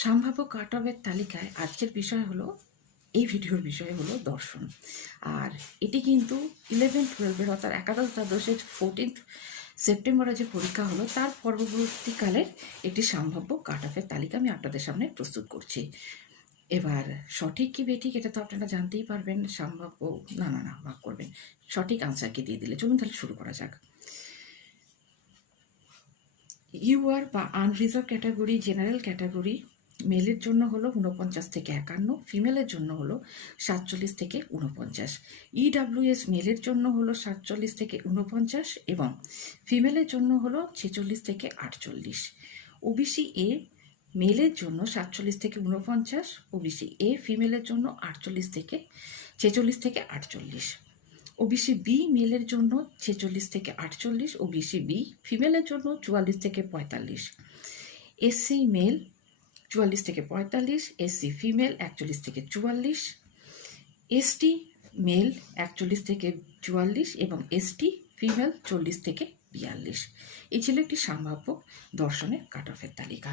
সম্ভাব্য কাট অফের তালিকায় আজকের বিষয় হলো, এই ভিডিওর বিষয় হলো দর্শন। আর এটি কিন্তু 11-12 অর্থাৎ একাদশ দ্বাদশের 14 সেপ্টেম্বরে যে পরীক্ষা হলো তার পরবর্তীকালের একটি সম্ভাব্য কাট অফের তালিকা আমি আপনাদের সামনে প্রস্তুত করছি। এবার সঠিক কি বেঠিক এটা তো আপনারা জানতেই পারবেন। সম্ভাব্য না ভাগ করবেন, সঠিক আনসারকে দিয়ে দিলে। চলুন তাহলে শুরু করা যাক। ইউআর বা আনরিজার্ভ ক্যাটাগরি, জেনারেল ক্যাটাগরি মেলের জন্য হলো 49 থেকে 51, ফিমেলের জন্য হলো 47 থেকে 49। ইডাব্লিউএস মেলের জন্য হলো 47 থেকে 49 এবং ফিমেলের জন্য হলো 46 থেকে 48। ওবিসি এ মেলের জন্য 47 থেকে 49, ওবিসি এ ফিমেলের জন্য 48 থেকে 46 থেকে 48। ওবিসি বি মেলের জন্য 46 থেকে 48, ওবিসি বি ফিমেলের জন্য 44 থেকে 45। এসসি মেল 44 থেকে 45, এসসি ফিমেল 41 থেকে 44, এসটি মেল 41 থেকে 44 এবং এসটি ফিমেল 40 থেকে 42। এই ছিল একটি সম্ভাব্য দর্শনের কাট অফের তালিকা।